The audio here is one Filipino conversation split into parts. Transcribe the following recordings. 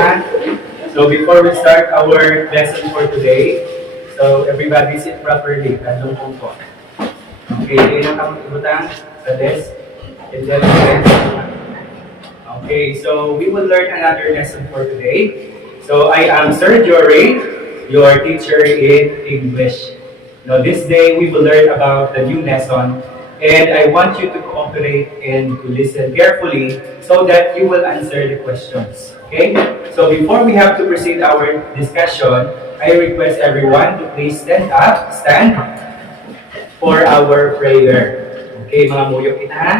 ha? So before we start our lesson for today, so everybody sit properly. Tatlong po. Okay, ilang kang ibutang sa desk. And then, okay, so we will learn another lesson for today. So I am Sir Jory, your teacher in English. Now this day we will learn about the new lesson, and I want you to cooperate and to listen carefully so that you will answer the questions. Okay? So before we have to proceed our discussion, I request everyone to please stand for our prayer. Okay, mga muyo kita ha?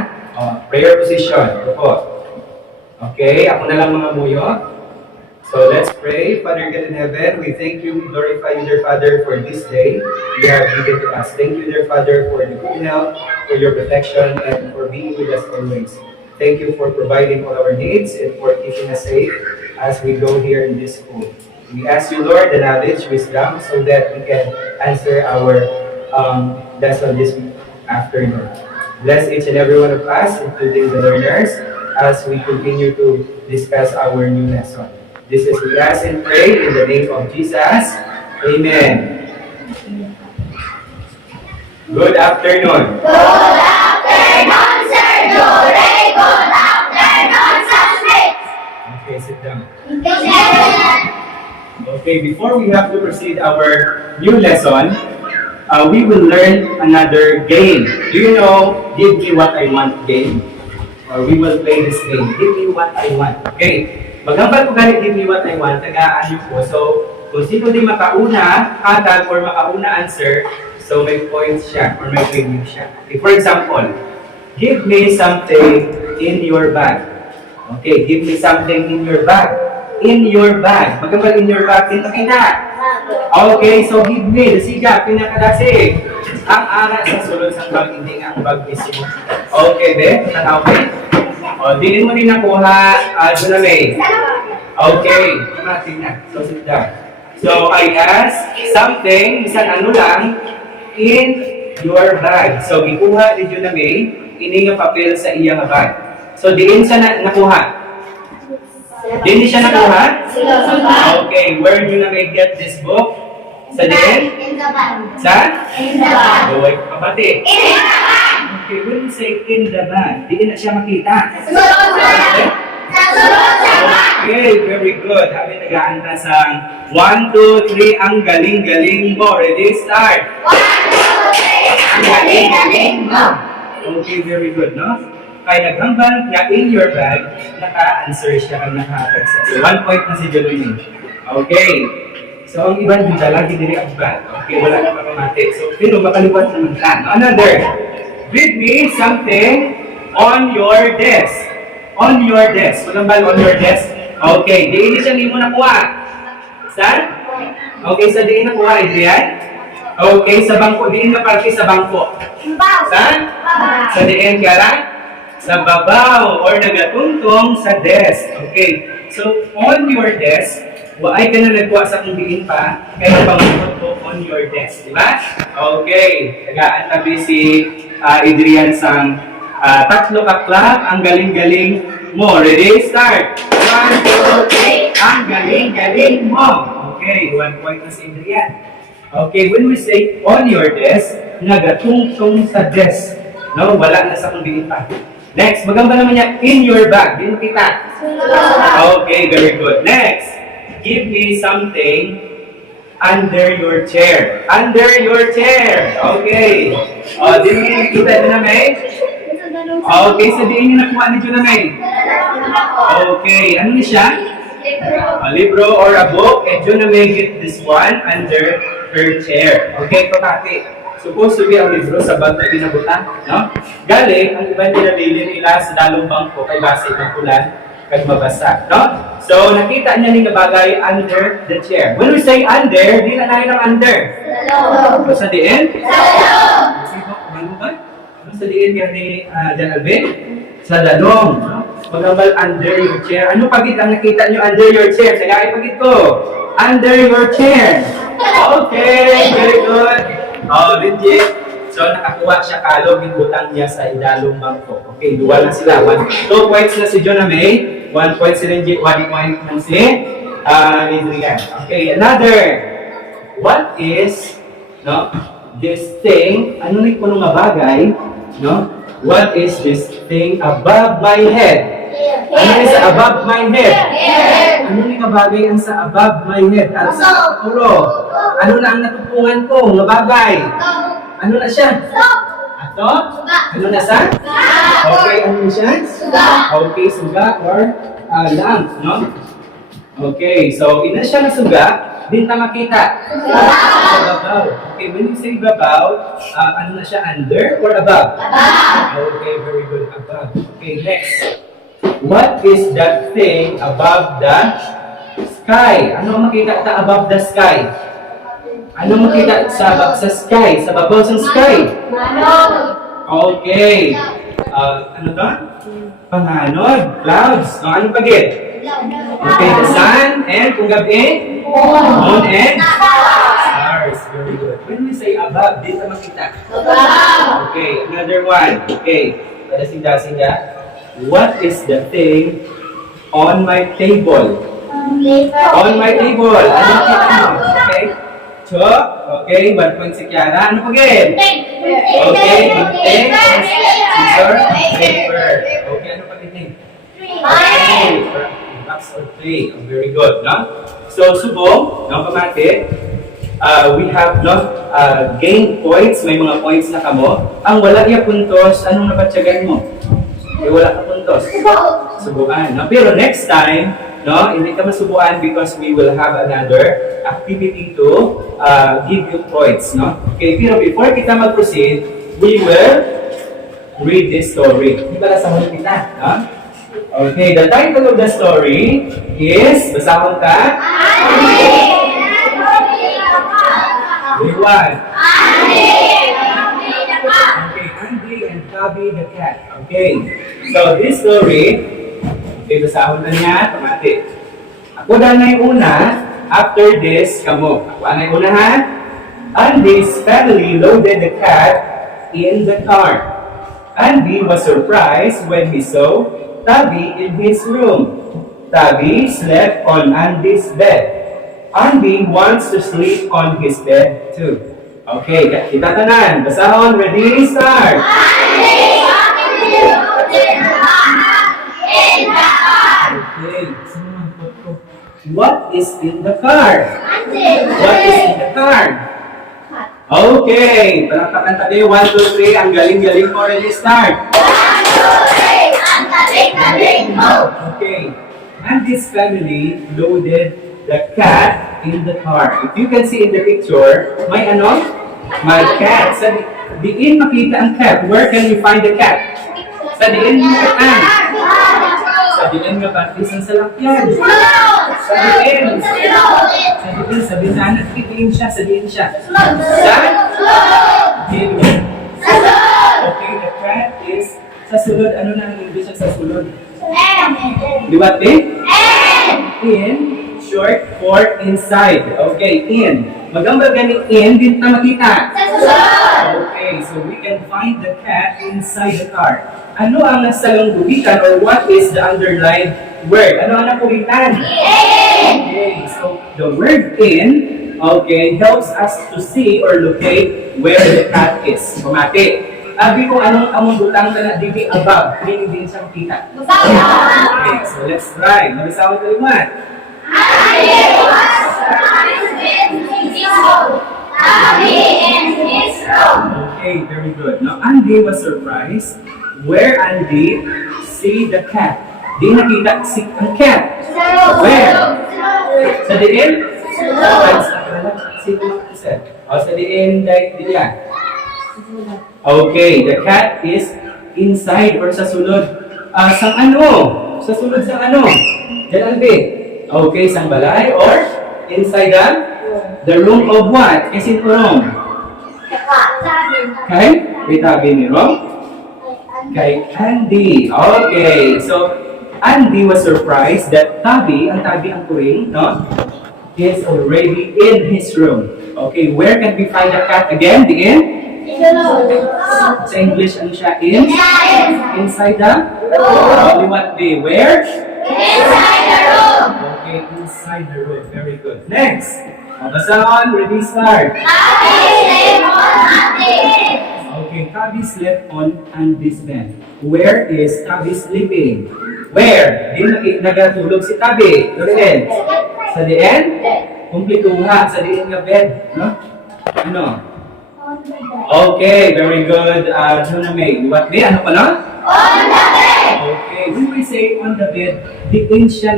Prayer position. Ito po. Okay, ako na lang mga muyo. So let's pray. Father God in heaven, we thank you, we glorify you, dear Father, for this day you have given to us. Thank you, dear Father, for the good health, for your protection, and for being with us always. Thank you for providing all our needs and for keeping us safe as we go here in this school. We ask you, Lord, the knowledge, wisdom, so that we can answer our lesson this afternoon. Bless each and every one of us, including the learners, as we continue to discuss our new lesson. This is we ask and pray in the name of Jesus. Amen. Good afternoon. Good afternoon, Sir Jory. Good afternoon, Sir Smith. Okay, sit down. Okay, before we have to proceed our new lesson, we will learn another game. Do you know, give me what I want game? Or we will play this game. Give me what I want. Okay. Maghambal ko ganit, give me what I want. Tagaan niyo po. So, kung sino di makauna, hatag or makauna answer, so may points siya or may premium siya. Okay, for example, give me something in your bag. Okay, give me something in your bag. In your bag. Maghambal in your bag. Dito kita. Okay, so give me. Siga, pinakadasi. Ang ara sa sulod sa bag, hindi nga ang bag mismo. Okay, be? Okay? O, diin mo din nakuha, Junamay. Okay, natin na. So, sit down. So, I ask something, isang ano lang, in your bag. So, ikuha ni Junamay, ini nga papel sa iyang bag. So, diin siya nakuha. Diin siya nakuha? Okay, where Junamay get this book? Sa diin? In the bag. Sa? In the bag. Buhay kapati. In the bag. Okay, when you say in the bag, di na siya makita. Sulod sa bag. Sa sulod sa bag. Okay, very good. Habi nag-aanta sa 1, 2, 3, ang galing-galing mo. Ready, start. 1, 2, 3. Ang galing-galing mo. Okay, very good, no? Kaya naghambal nga in your bag, naka-answer siya ang nakahatag sa 1 point na si Jolene. Okay. So, ang iba yung lagi diri ang bag. Okay, wala na pakamati. So, pero makalipat naman ka. Another. Read me something on your desk. On your desk. Magambal on your desk. Okay, diin siya hindi mo nakuha. Saan? Okay, sa diin nakuha, Adrian? Okay, sa bangko. Diin na parte sa bangko. Saan? Sa diin, Kara? Sa babaw or nagatungtong sa desk. Okay, so on your desk, waay ka na nagkuha sa kung diin pa, kaya pangkot ko on your desk, di ba? Okay, tagaan tabi si Adrian sang tatlo ka clap, ang galing-galing mo. Ready? Start! 1, 2, 3, ang galing-galing mo. Okay, 1 point na si Adrian. Okay, when we say on your desk, nagatungtong sa desk. No, wala na sa kung diin pa. Next, magamba naman niya in your bag. Di mo kita. Okay, very good. Next, give me something under your chair. Under your chair. Okay. O, di mo yung kita na may? Okay, so diin yung nakuha ni Junamay. Okay, ano ni siya? A libro or a book. And Junamay get this one under her chair. Okay, kakati. Supposed to be ang libro sa bag na binabutan, no? Galing, ang iba pinabili nila sa dalong bangko kay base ng kulan kag mabasa, no? So, nakita niya ning bagay under the chair. When we say under, di na nahin ang under. So, sa diin? Ano ba? Sa diin yan ni Jan Alvin? Sa dalong, no? Magambal under your chair. Ano pagit ang nakita niyo under your chair? Sagay pagit ko. Under your chair. Okay, very good. Oh, legit. So, nakakuha siya kalog, yung butang niya sa idalong bangko. Okay, duwa na sila. 2 points na si Jonah May. 1 point si Renji, 1 point mo si Adrian. Okay, another. What is, no, this thing, ano na yung mga bagay, no? What is this thing above my head? Ano is above my head? Ano yung mga bagay ang sa above my head? Ano sa ulo? Ano na ang natutungan ko? Mga bagay? Ano na siya? Ato? Ano na sa? Okay, ano na siya? Okay, suga or lungs, no? Okay, so ina siya na suga, din ta makita. Babaw. Okay, when you say babaw, ano na siya, under or above? Okay, very good, above. Okay, next. What is that thing above the sky? Ano ang makita ta above the sky? Ano makita sa sky? Sa babaw sa sky? Okay. Ano to? Panganod. Clouds. Ano pagit? Okay, the sun and kung gabi? Moon and stars. Very good. When we say above, dito makita. Okay, another one. Okay. Para sinda. What is the thing on my table? On my table. Ano makita mo? Okay. Chalk. Okay, 1 point si Kiara. Ano pagit? Okay, pen, scissor, paper. Okay, ano pagit? Okay, box or tray. Very good, no? So, subong, no, pamati, we have no, gain points, may mga points na kamo. Ang wala niya puntos, anong napatsagan mo? Wala ka puntos. Subukan, no? Pero next time, no, hindi ka masubukan because we will have another activity to give you points, no? Okay, pero before kita mag-proceed, we will read this story. Hindi pala sa huli kita, no? Okay, the title of the story is, basahon ka? One. Okay, Andy and Tabi the cat. Okay, so this story, okay, basahon na niya, pamati. Ako na yung una, after this, kamo. Ako na yung una ha? Andy's family loaded the cat in the car. Andy was surprised when he saw Tabi in his room. Tabi slept on Andy's bed. Andy wants to sleep on his bed too. Okay, kita tanan. Basahon, ready, start! Okay, what is in the car? What is in the car? Okay, palakpakan tayo. 1, 2, 3. Ang galing-galing mo, ready, start! Okay, and this family loaded the cat in the car. If you can see in the picture, may ano? May cat. Sa diin makita ang cat. Where can we find the cat? Sa diin makita. Sa diin nga ba? Isang salakyan. Sa diin. Sa bintana. Titiin siya. Sa diin siya. Sa diin. Okay, the cat is sa sulod. Ano na ang English sa sulod? Liwat din? In, short for inside. Okay, in. Magambal ganing in, din na makita. Okay, so we can find the cat inside the car. Ano ang nasalang guhitan or what is the underlined word? Ano ang nakuhitan? Okay, so the word in, okay, helps us to see or locate where the cat is. Pumati. Abi ko anong among butang na dito above, hindi din siya makita. Okay, so let's try. Mabisaw ko liman. Okay, very good. Now, Andy was surprised where Andy see the cat. Di nakita si ang cat. Where? Sa diin? Sa diin, di yan. Okay, the cat is inside or sa sulod. Sang ano? Sa sulod sang ano? Diyan Albi. Okay, sang balay or inside the room of what? Kasi room. Kay? Tabi ni Rom? Kay Andy. Okay, so Andy was surprised that Tabi, ang kuring, no? Is already in his room. Okay, where can we find the cat again? The in? Sa English, ano siya? In? Inside the? Only what day? Where? Okay, inside the room. Very good. Next. Basahan, ready, start. Okay, Tabi slept on Andy's bed. Where is Tabi sleeping? Where? Di nagatulog si Tabi. Ulitin. Sa diin? Kumplituha. Sa diin nga bed. No? Ano? Okay, very good. Juna May. What May? Ano pa na? On the bed. Okay, when we say on the bed, din siya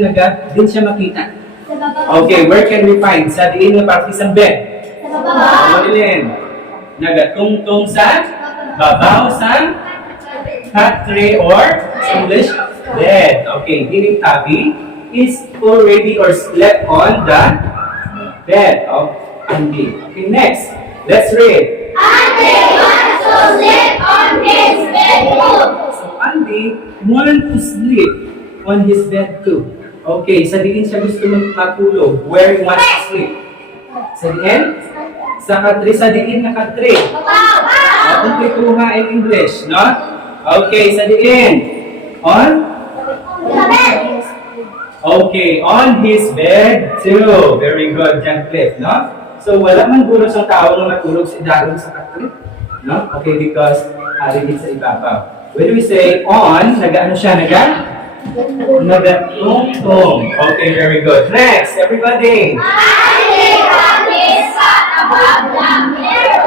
makita. Sa baba. Okay, where can we find? Sa diin nga parte sa bed. Sa baba. Ulitin. Nagatungtong sa babaw sa hot tray or English bed. Okay, Dining Tabi is already or slept on the bed of Andy. Okay, next. Let's read. Andy wants to sleep on his bed too. So, Andy want to sleep on his bed too. Okay, sa diin siya gusto matulog. Where he wants to sleep? Sa diin? Sa katri, sa diin na katri. Kumplituha in English, no? Okay, sa diin. On? The bed. Okay, on his bed too. Very good, John Cliff, no? So, wala man gulo sa tao na matulog sa idarong sa katri. No? Okay, because haligid sa ibabaw. When we say on, nag-ano siya? Nagatungtong. Okay, very good. Next, everybody. Andy got his hat above the mirror.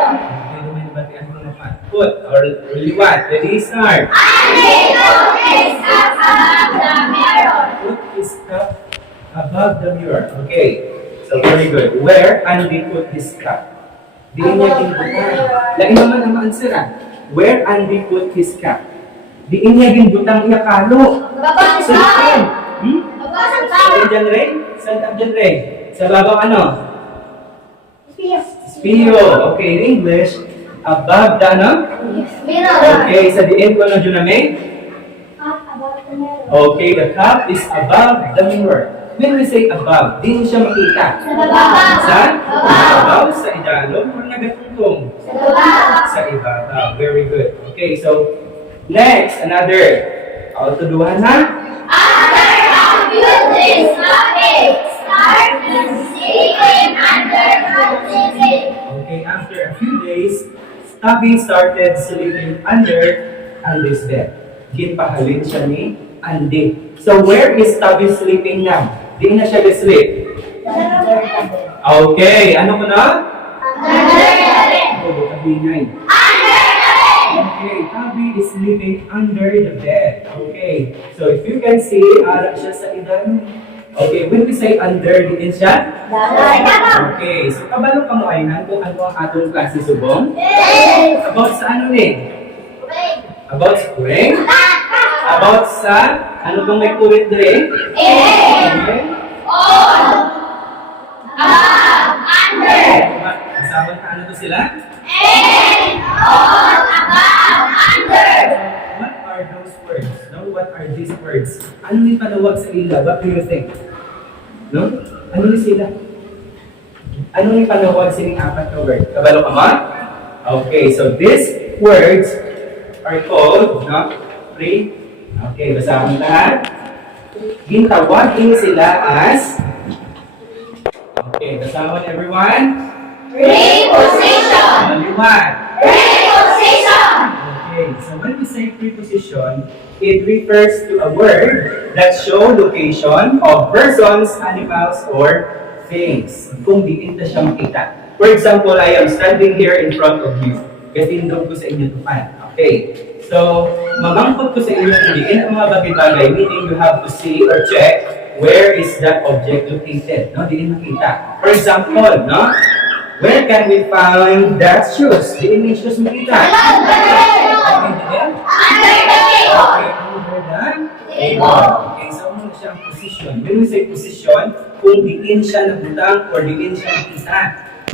Okay, may nabatian ko na pa. Put or really what? Ready, start. Andy put his hat above the mirror. Put his cup above the mirror. Okay, so very good. Where Andy put his cup? Di niya ginbutang. Lain naman ang answer ah. Where Andy put his cup? Di niya ginbutang iyakalo. Baba Sa likod. Hmm? Baba sa Saan dyan, Ray? Saan dyan, Ray? Sa babaw ano? Spio. Okay, in English, above the ano? Mirror. Okay, sa diin ko na dyan na may? Okay, the cup is above the mirror. When we say above, di siya makita. Sa baba. Saan? Above, sa idalog, o nagatungtong? Sa baba. Sa ibabaw. Very good. Okay, so, next, another. Tuduhan ha? After a few days, Tabi started sleeping under the TV. Okay, after a few days, Tabi started sleeping under Andy's bed. Ginpahalin siya ni Andy. So, where is Tabi sleeping now? Di na siya sleep. Under the bed. Okay, ano ko na? Under the bed. Kabingay. Under the bed. Okay, Tabi is sleeping under the bed. Okay, so if you can see, ara siya sa idan. Okay, when we say under, din siya? Okay, so kabalo ka mo ay kung ano ang atong klase subong? About sa ano ni? About spring? About sa ano bang may kulit dire? Okay. Kasama ka ano to sila? What are those words? No, what are these words? Ano ni panawag sa ila? What do you think? No? Ano ni sila? Ano ni panawag sa ining apat na word? Kabalo ka ma? Okay, so these words are called, no? Three. Okay, basahan lahat. Gintawagin sila as okay, basahan everyone. Preposition. Only one. Preposition. Okay, so when we say preposition, it refers to a word that show location of persons, animals, or things. Kung diin na siya makita. For example, I am standing here in front of you. Katindog ko sa inyo tupan. Okay. So, mamangkot ko sa inyo kung diin ang mga bagay-bagay, meaning you have to see or check where is that object located. No? Diin makita. For example, no? Where can we find that shoes? Diin may shoes makita. Okay, diin? Under the table. Okay, over the table. Okay, so ano siya ang position? When we say position, kung diin siya nabutang or diin siya nakita.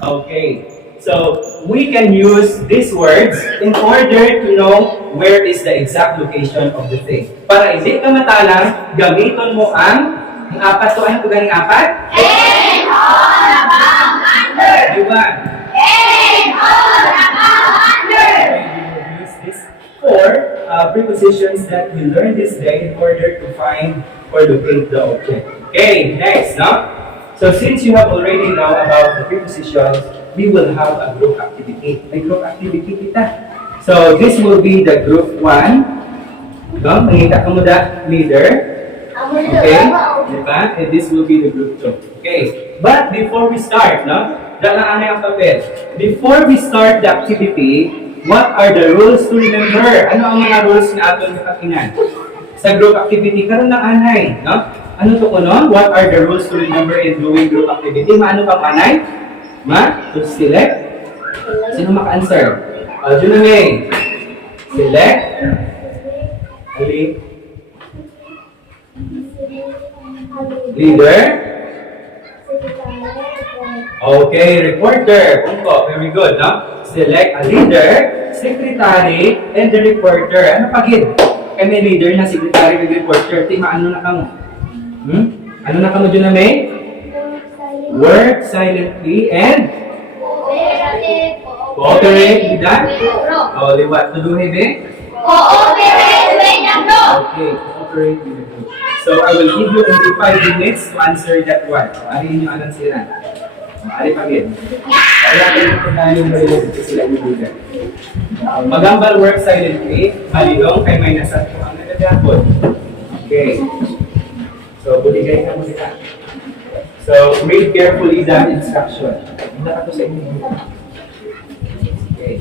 Okay, so we can use these words in order to know where is the exact location of the thing. Para hindi ka matalang, gamiton mo ang apat. So ano po ganing apat? And all about under. Diba? And all about under. Okay, we will use this for prepositions that we learned this day in order to find or locate the object. Okay, next, no? So since you have already know about the prepositions, we will have a group activity. May group activity kita. So this will be the group 1. No? Makita ka mo da, leader. Okay? Diba? And this will be the group 2. Okay. But before we start, no? Dalaan ang papel. Before we start the activity, what are the rules to remember? Ano ang mga rules na aton kakinan? Sa group activity, karon na anay, no? Ano to kuno? What are the rules to remember in doing group activity? Maano pa panay? To select? Sino maka-answer? Juna May. Select. Ali. Leader. Okay, reporter. Punko, very good, no? Select a leader, secretary, and the reporter. Ano pagid? Kami leader na secretary and reporter. Tima, ano na kamo? Ano na kamo dyan na may? Work silently and cooperate with that? Oh, liwat. Tuduhin, be? Cooperate with the group. Okay, cooperate with the group. So, I will give you only 5 minutes to answer that one. Ari inyo anong sila? Ari pagid. Kaya kayo kung tayo yung related sila yung leader. Magambal work silently, malilong kay may nasa ito ang nagagapon. Okay. So, buligay ka mo sila. So, read carefully the instruction. Hindi ka to sa inyo. Okay.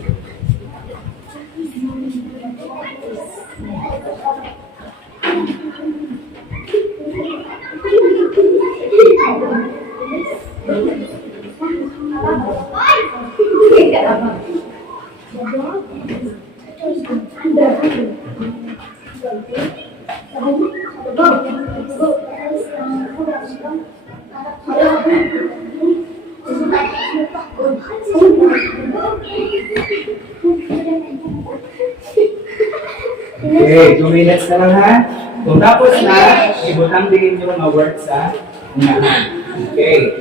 Okay, 2 minutes na lang ha. Kung tapos na, ibutang din yung mga work sa unahan. Okay.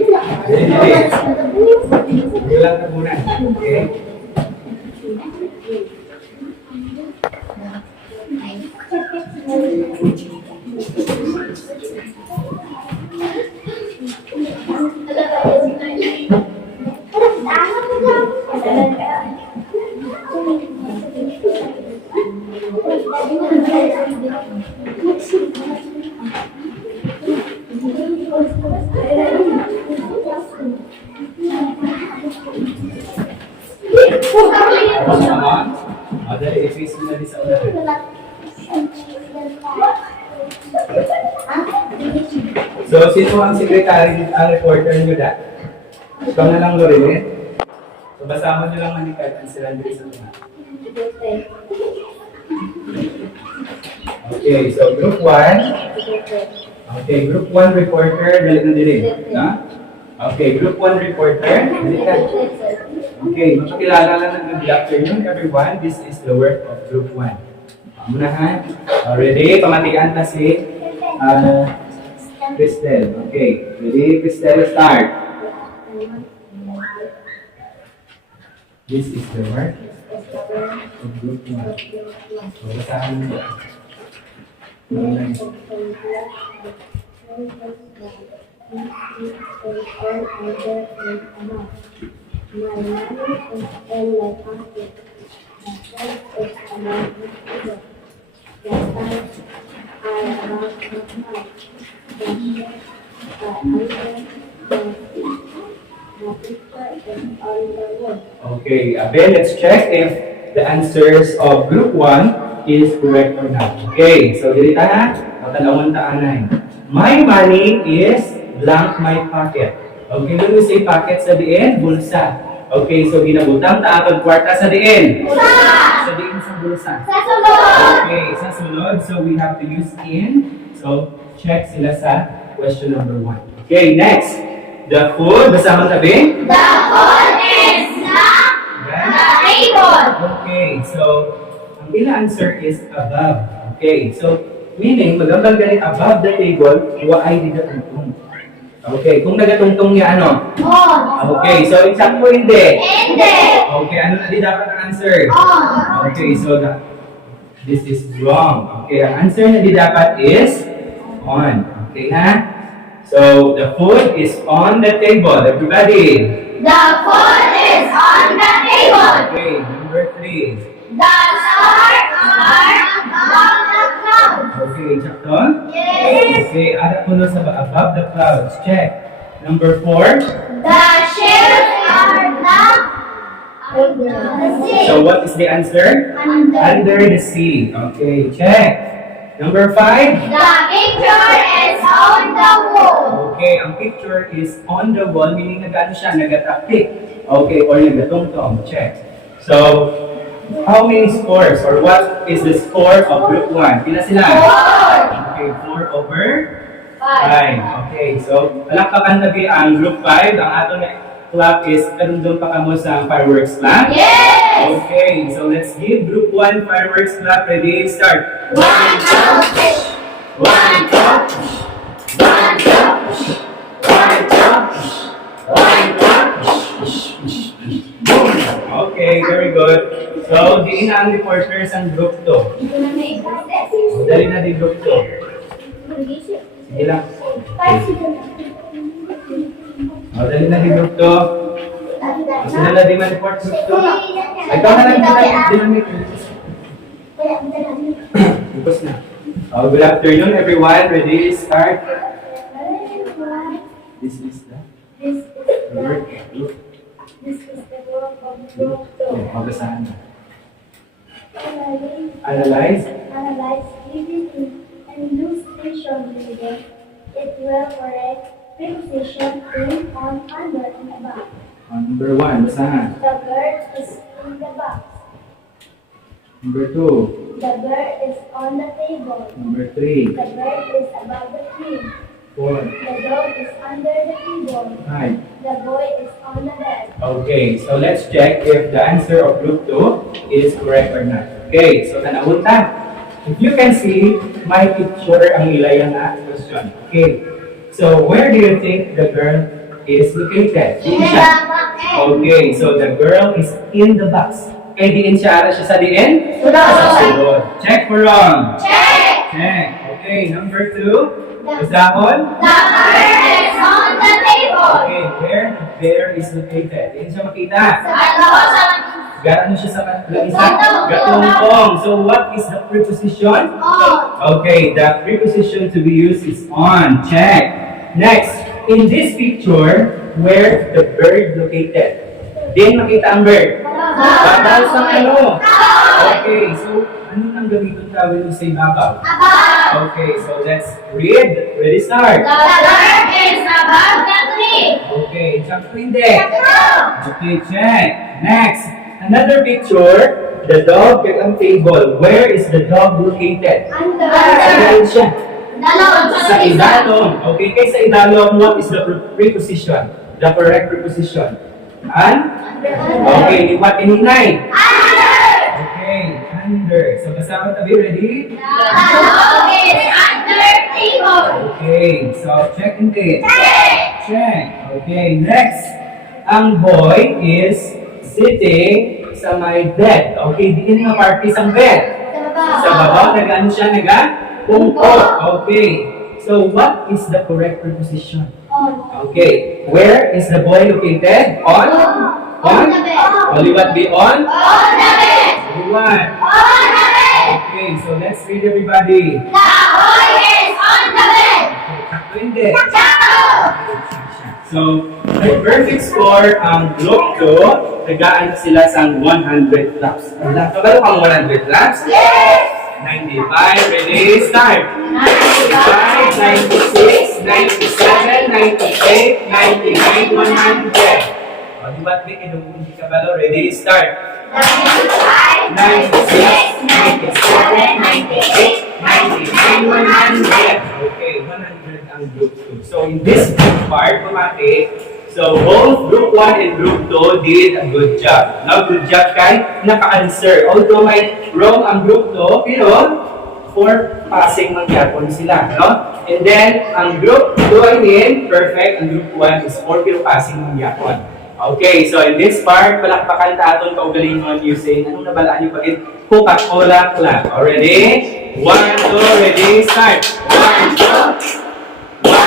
Ilang na muna. Okay. Tapos naman, madali i-face mo na din sa unahan. So, sino ang secretary ang reporter nyo da? Ikaw na lang, Lorene. So, basama nyo lang manikad ang sila din sa unahan. Okay, so group 1. Okay, group 1 reporter, dali na dili. No? Okay, group 1 reporter, dali ka. Okay, magpakilala lang ng good afternoon everyone. This is the work of group 1. Munahan. Ready? Pamatian ta si Cristel. Okay, ready? Cristel, start. This is the work of group 1. So, basahan mo. My money is in my pocket. The phone is about the table. The signs are about the house. The shoes are under the seat. The picture is on the wall. Okay, Abel, let's check if the answers of group 1 is correct or not. Okay, so dili ta ha. Matanawon ta anay. My money is blank my pocket. Okay, when we say pocket sa diin, bulsa. Okay, so ginabutang ta atong kwarta sa diin. Bulsa! Sa diin sa bulsa. Sa sulod! Okay, sa sulod, so we have to use in. So, check sila sa question number 1. Okay, next. The food, basama tabi? The food is not the table. Okay, so, ang ila answer is above. Okay, so, meaning, magambal ganit above the table, wa ay di gatungtong. Okay, kung nagatungtong niya ano? On. Okay, so exact po hindi. Hindi. Okay, ano na di dapat ang answer? On. Okay, so This is wrong. Okay, ang answer na di dapat is on. Okay na? So, the food is on the table. Everybody. The food is on the table. Okay, number 3. The stars are above the clouds. Okay, sakto? Yes. Okay, ada puno sa above the clouds. Check. Number 4. The ships are under the sea. So, what is the answer? Under the sea. Okay, check. Number 5. The picture is on the wall. Okay, ang picture is on the wall, meaning nag-ano siya, nag-tapik. Okay, or nag-tong-tong. Check. So, how many scores or what is the score of group 1? Pila sila? 4. Okay, 4 over 5. Okay, so palakpakan tabi ang group 5. Ang atong clap is karundong pa kamo sa fireworks clap. Yes. Okay, so let's give group 1 fireworks clap. Ready, start. 1, 2, 1, 2, 1, 2, 1, 2. Okay, very good. So, diin na ang reporters ang group 2. Dali na di group 2. Sige lang. Dali na di group 2. Sila na di man-report group 2. Ikaw na lang di man-report. Bukos na. Good afternoon everyone. Ready, start. This is the work group. This is the work of group 2. Magasahan na. Analyze. Analyze everything and use station division. It will correct preposition in, on, under, and above. Number 1, basahan. The bird is in the box. Number 2. The bird is on the table. Number 3. The bird is above the tree. 4. The dog is under the table. 5. The boy is on the bed. Okay, so let's check if the answer of group 2 is correct or not. Okay, so tanaunta. If you can see, my picture ang ilayan na question. Okay, so where do you think the girl is located? Diin siya. Okay, so the girl is in the box. Okay, diin siya. Ara siya sa diin? Sa sulod. Check or wrong? Check. Check. Okay, number 2. Is that one? The bird is on the table. Okay, where the bear is located? Diin siya makita. Gaano siya sa isa? Gatungtong. So what is the preposition? On. Okay, the preposition to be used is on. Check. Next, in this picture, where the bird located? Din makita ang bird. Babaw sa ano? Okay, so ano nang gamitin ka when you say babaw? Above. Okay, so let's read. Ready, start. The bird is above the tree. Okay, jump hindi. Okay, check. Next, another picture. The dog at ang table. Where is the dog located? Under. Saan siya? Dalawang Sa idalong. Okay, kay sa idalong, what is the preposition? The correct preposition? An? Okay, what ininay? Okay, under. So, kasama tabi, ready? The dog is under table. Okay, so check and date. Check. Check. Okay, next. Ang boy is sitting sa my bed. Okay, diin nga party sa bed. Sa baba, nag-ano siya, nag-pungko. Okay. So, what is the correct preposition? On. Okay. Where is the boy located? On? On the bed. Only what be on? On the bed. Everyone. On the bed. Okay, so let's read everybody. The boy is on the bed. Okay, sakto hindi. Ciao. So, may perfect score ang group 2. Nagaan sila sa 100 laps. Kabalo kang 100 laps? Yes. 95, ready, start! 95, 96, 97, 98, 99, 100. O, di ba't di hindi ka balo? Ready, start! 95, 96, 97, 98, 99, 100. Okay, 100 ang group 2. So, in this part, pumati, so both group 1 and group 2 did a good job. Now, good job kay naka-answer. Although may wrong ang group 2, pero for passing magyapon sila, no? And then, ang group 2 I mean, perfect. Ang group 1 is 4 pero passing magyapon. Okay, so in this part, palakpakan ta aton kaugalingon using anong nabalaan yung pagit Coca-Cola clap. Already? 1, 2, ready, start. 1, 2, 1,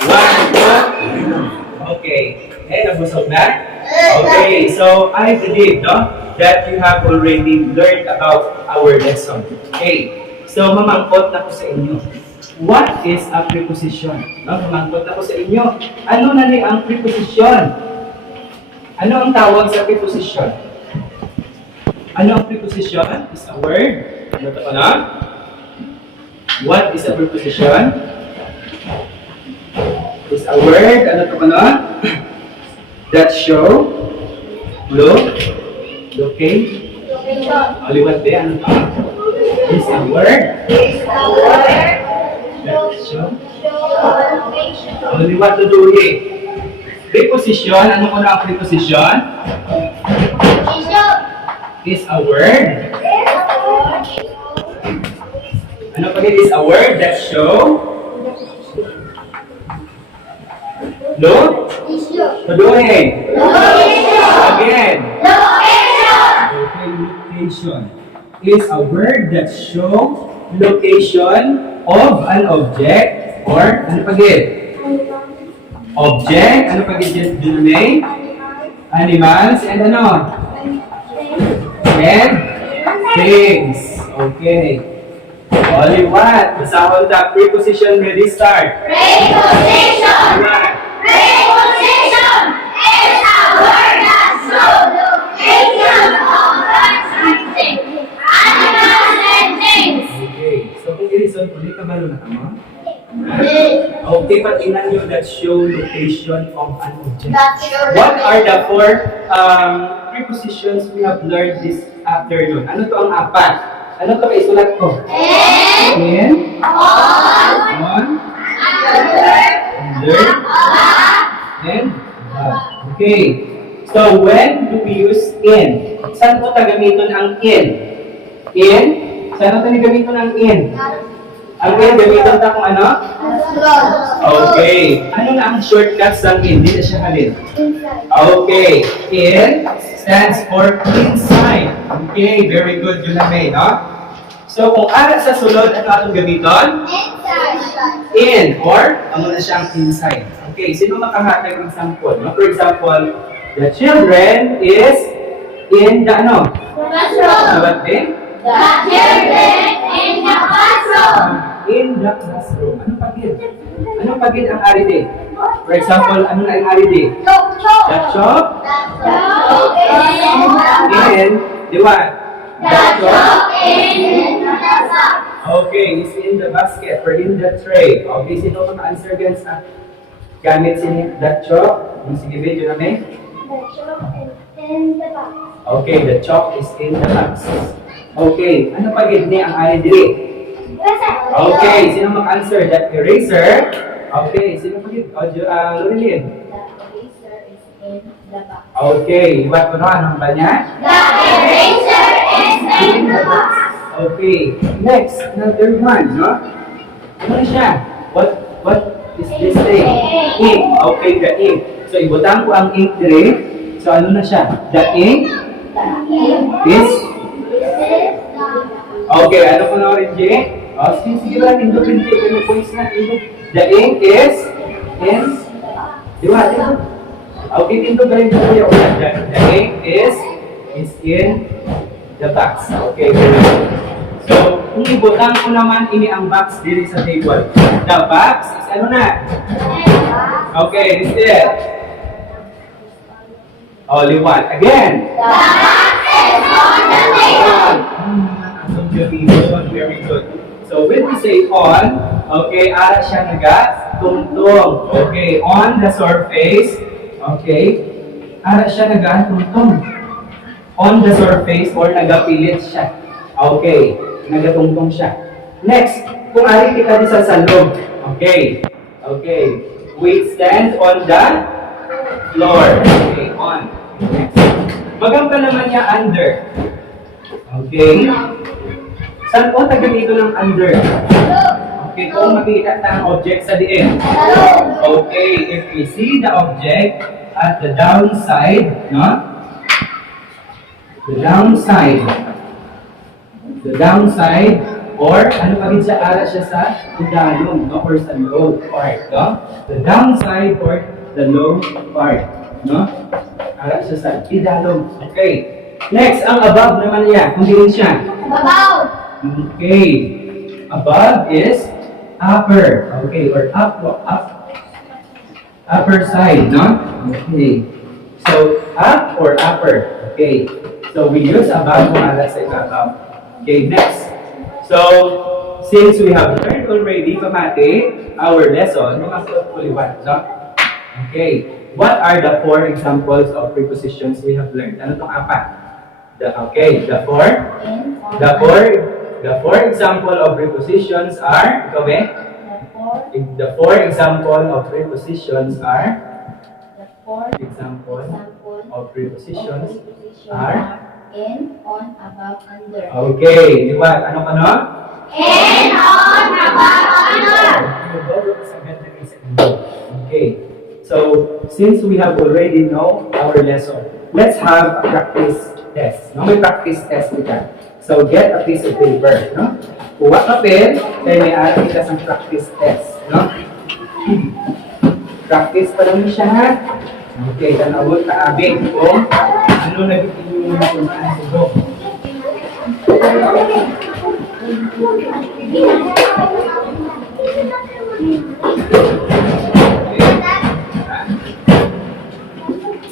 2, 1, 2. Okay. Eh, nabusog na? Okay, so I believe, no, that you have already learned about our lesson. Okay, so mamangkot na ko sa inyo. What is a preposition? No, mamangkot na ko sa inyo. Ano na ni ang preposition? Ano ang tawag sa preposition? Ano ang preposition? Is a word. Ano ito ko na? What is a preposition? Is a word. Ano ito ko na? That show, look, locate, aliwat ba? Ano pa? Is a word. That show, aliwat tutuhi. Preposition, ano ko na ang preposition? Is a word. Ano pa din is a word that show, look, tutuhi. Again. Okay, location is a word that show location of an object or ano pagit? Object, ano pagit dyan name? Animals and ano? And things. Okay. Only what? Basahon ta preposition ready start. Preposition. What? Preposition is a word that shows location of something, animals and things. Okay. So kung i-reason ko, di ka ba na tama? Okay, patingnan nyo that show location of an object. What are the four prepositions we have learned this afternoon? Ano to ang apat? Ano to isulat ko? In, on, under, and above. Okay. So when do we use in? Saan po gamiton ang in? In? Saan po gamiton ang in? Ang in, gamiton ta kung ano? Okay. Ano na ang shortcut sa in? Hindi na siya halin. Okay. In stands for inside. Okay, very good. Yun na may, no? So, kung ara sa sulod, ano atong gamiton? In or ano na siyang inside. Okay, sino makahatag ng sample? No? For example, the children is in the ano? What din? The children in the classroom. In the classroom. Ano pagid? Ano pagid ang ari din? For example, ano na ang ari din? The chalk in the what? The chalk in the classroom. Okay, it's in the basket or in the tray. Okay, sino maka-answer against gamit sin that chalk? Sige, video na may? Okay, the chalk is in the box. Okay, ano pagid ni ang ari diri? Okay, sino maka-answer? That eraser. Okay, sino pagid? Lorilin. Okay, iwan ko na, anong ba niya? The eraser is in the box. Okay, next, another one, no? Ano na siya? What is this thing? Ink. Okay, the ink. So, ibutang ko ang ink dire. So, ano na siya? The ink is... Okay, ano ko na rin, Jay? Oh, sige ba, tindupin ko yung points na. The ink is in... Di ba? Okay, tindupin ko yung the ink is in the box. Okay, very good. So, kung ibutang ko naman ini ang box diri sa table. The box is ano na? Okay, is it? Only one. Again. The box is on the table. Very good. So, when we say on, okay, ara siya naga-tungtong. Okay, on the surface. Okay, ara siya naga-tungtong. On the surface or nagapilit siya. Okay, nagatungtong siya. Next, kung ari kita di sa salog. Okay. Okay. We stand on the floor. Okay, on. Next. Magamba naman niya under. Okay. Saan po taga dito ng under? Okay, kung makita ang object sa diin. Okay, if we see the object at the downside, no? The downside, or ano pa rin siya, ara siya sa idalong, no? Or sa low part, no? The downside or the low part, no? Ara siya sa idalong. Okay. Next, ang above naman niya, kung din siya. Okay. Above is upper. Okay, or upper side, no? Okay. So, up or upper. Okay. So, we use above kung ala sa ibabaw. Okay, next. So, since we have learned already, kamati, our lesson, mga no? Okay. What are the 4 examples of prepositions we have learned? Ano itong apat? The four example of prepositions are, ikaw eh? The 4 example of prepositions are, In, on, above, under. Okay, di ba? Ano? In, on, above, under. Okay. So, since we have already know our lesson, let's have a practice test. No, may practice test kita. So, get a piece of paper, no? Kuha ka pen, kaya may araw kita sa practice test, no? Practice pa lang siya, ha? Okay, tanawag ka abig kung ano nagiging yung napuntaan sa go.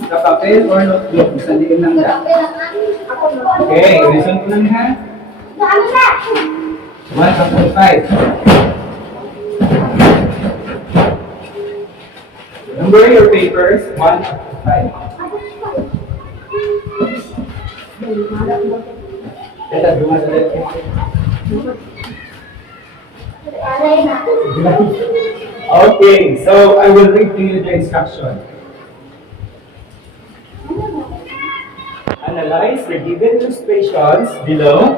Kapapel or notebook? Saliin lang na. Okay, listen ko lang ha. 1 up to 5. Number your papers, 1 up to 5. Teta, dumasalit ka. Okay, so I will read to you the instruction. Analyze the given illustrations below.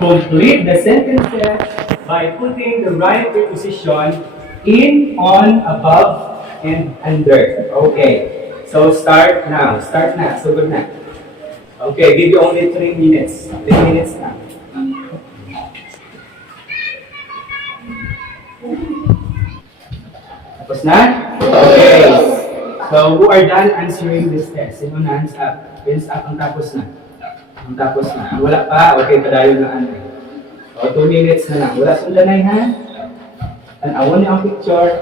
Complete the sentences by putting the right preposition in, on, above, and under. Okay. So start now. Start na. So good na. Okay. Give you only 3 minutes. 3 minutes na. Tapos na? Okay. So who are done answering this test? Sino na hands up? Hands up ang tapos na. Ang tapos na. Ang wala pa, okay, padayon na ano. O, 2 minutes na lang. Wala sundanay ha? Tanawan niyo ang picture.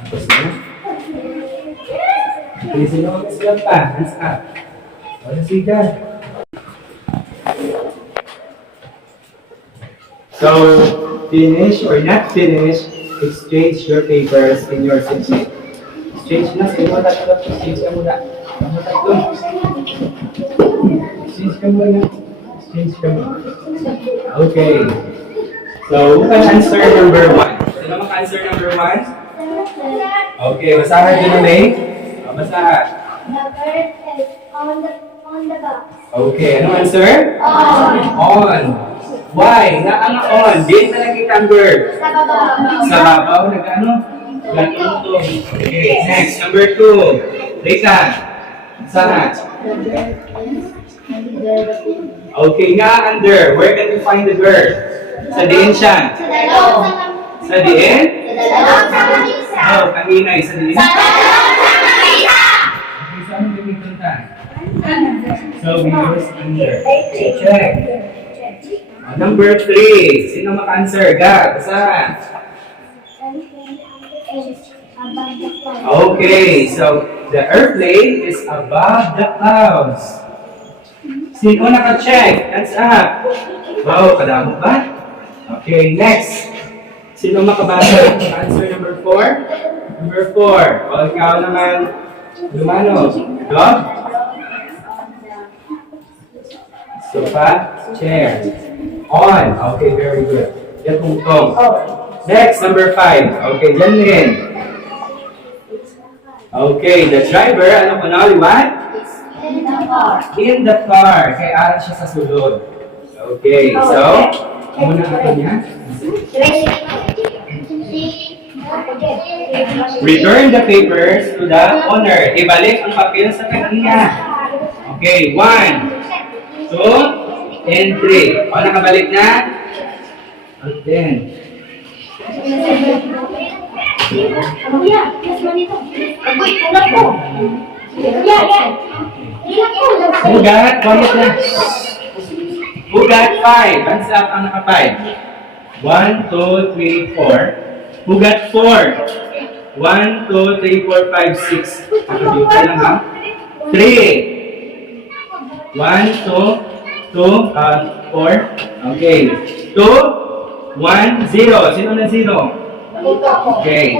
Tapos na. Okay, sino ang islam pa? Hands up. Wala siya. So, finish or not finish, exchange your papers in your section. Exchange na, sa inyo tatlo. Exchange ka muna. Ano tatlo? Exchange ka muna. Exchange ka muna. Okay. So, who can answer number 1? Sino maka-answer number 1? Okay, basahan din na May. Basahan. The bird is on the box. Okay, anong answer? On. On. Why? Nga ang on. Di na nakita ang bird. Sa baba. Sa babaw, nag-ano? Nag-untog. Okay, next. Number 2. Rita. Sana. The bird is under the bin. Okay, nga under. Where can you find the bird? Sa diin siya. Sa dalawang Sa diin? sa kamisa. Oh, kanina. Sa diin? Sa dalawang sa kamisa. Okay, saan mo gamitunta? So, we use under. Check. Number 3. Sino maka-answer? Ga, basahan. Okay, so the airplane is above the clouds. Sino naka-check? Hands up. Wow, kadamo ba? Okay, next. Sino makabasa? Answer number 4? Number 4. O, ikaw naman. Lumano. Dog? Sofa? Chair. On. Okay, very good. Yan tungtong. Next, number 5. Okay, dyan din. Okay, the driver, ano po na, liwan? In the car. In the car. Kaya ara siya sa sulod. Okay, so, muna ako niya. Return the papers to the owner. Ibalik ang papel sa kanya. Okay, 1, 2, and 3. O, nakabalik na? And then, Hugat, quiet na. Hugat 5. Hands up ang naka 5. 1, 2, 3, 4. Hugat 4. 1, 2, 3, 4, 5, 6. Nakabuta lang ha. 3. 1, 2, 4. Okay. 2, 1, 0. Sino na 0? Okay.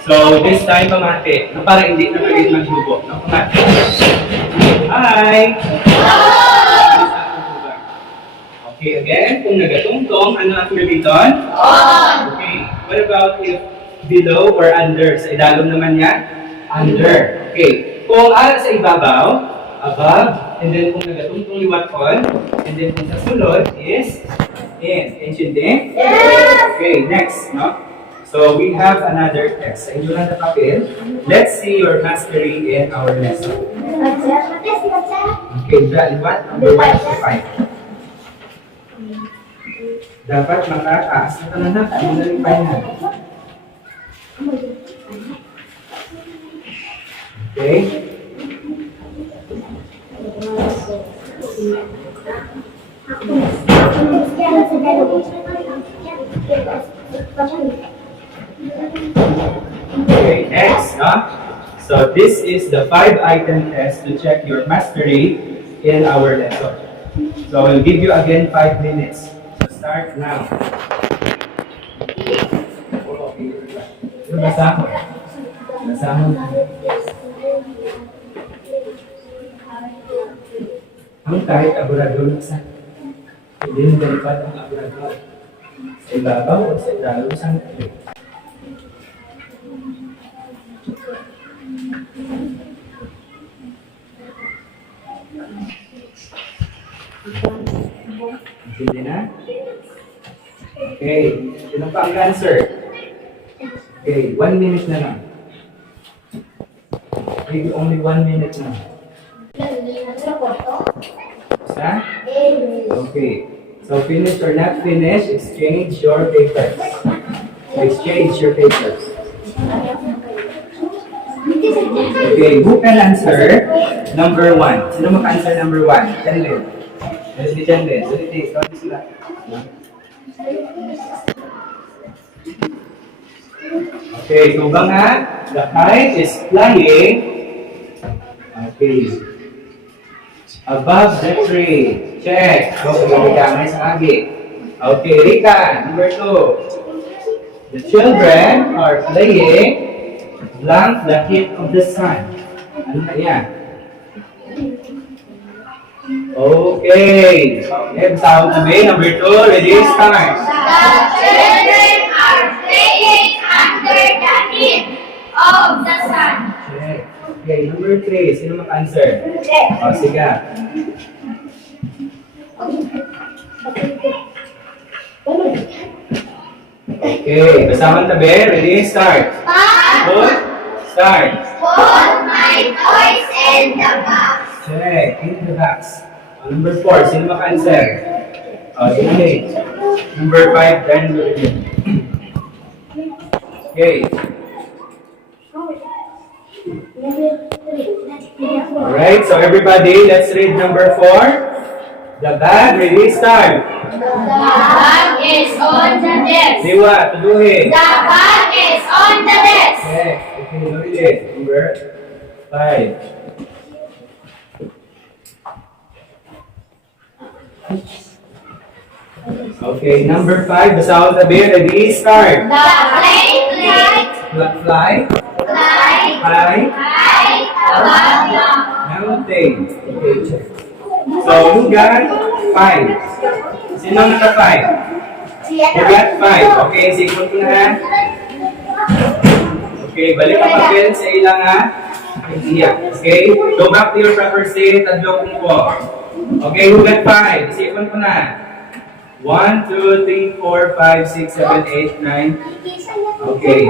So, this time pamati. Na para hindi na kayo magbubo. No, pamati. Hi! Okay, again, kung nagatungtong, ano ang gamiton? On! Okay, what about if below or under? Sa idalom naman niya? Under. Okay, kung ara sa ibabaw, above, and then kung nagatungtong liwat on, and then kung sa sulod is in. Intindi? Yes! Okay, next, no? So, we have another test. Sa inyo lang na papel, let's see your mastery in our lesson. Okay, liwat, number 1 to 5. Dapat makataas na talaga. Ano na rin final? Okay? Okay, next, so this is the 5-item test to check your mastery in our lesson. So I will give you again 5 minutes. So start now. Basa ko. Basa mo. Ang kahit aburador sa hindi mo dapat ang aburador. Sa ibabaw o sa idalo sa Hindi na? Okay. Sino pa ang answer? Okay, 1 minute na lang. Maybe only 1 minute na. Isa? Okay. So finish or not finish, exchange your papers. Exchange your papers. Okay, who can answer number 1? Sino maka-answer number 1? Janlin. Si Janlin. Sulitis. Kawin sila. Okay, so ba nga? The kite is flying. Okay. Above the tree. Check. Okay, gamay sa agi. Okay, Rika, number 2. The children are playing blank the heat of the sun. Ano na yan? Okay. Okay, sound to be number 2. Ready? Start. The children are playing under the heat of the sun. Check. Okay, number 3. Sino mag-answer? O, sige. Okay, basahan tabi. Ready? Start. Put. Start. Put my toys in the box. Check. In the box. Number 4. Sino mag-answer? O, sige. Number 5. Then, okay. Alright, so everybody, let's read number 4. The bag, ready, start. The bag is on the desk. Diwa, tuduhin. The bag is on the desk. Okay, okay, ulit. Number 5. Okay, number 5, basahan tabi, ready, start. The plane Fly, fly high, above the mountain. Okay, check. So, who got 5? Sino naka 5? Who got 5? Okay, sikot ko na ha. Okay, balik ang papel sa ilang ha. Iiyak. Okay? Go back to your proper seat. Tadlo kong po. Okay, who got 5? Isipan ko na. 1, 2, 3, 4, 5, 6, 7, 8, 9. Okay.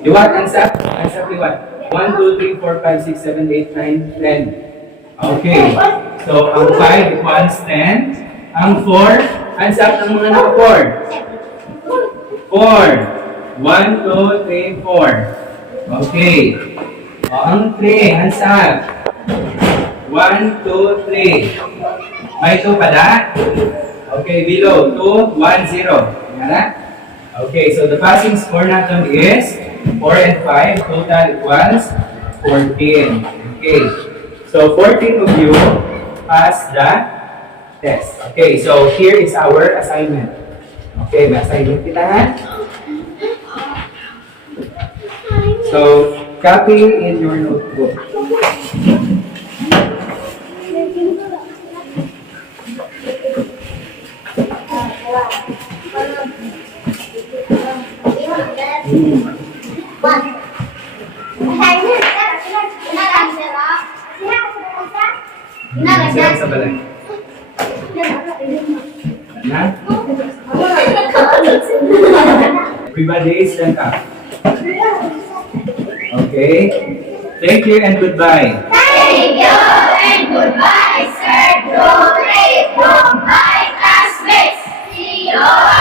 Liwat, ansap. Ansap liwat. 1, 2, 3, 4, 5, 6, 7, 8, 9, 10. Okay. So, ang 5 equals 10. Ang 4, ansap ng mga naka-4. 4. 1, 2, 3, 4. Okay. O, ang 3, ansap. 1, 2, 3. May 2 pala? Okay, below. 2, 1, 0. Yan na? Okay, so the passing score natin is 4 and 5. Total equals 14. Okay. So, 14 of you passed the test. Okay, so here is our assignment. Okay, may assignment kita ha? So, copy in your notebook. Sila sa balay. Na? Everybody stand up. Okay. Thank you and goodbye. Thank you and goodbye, sir. Don't my classmates. See you.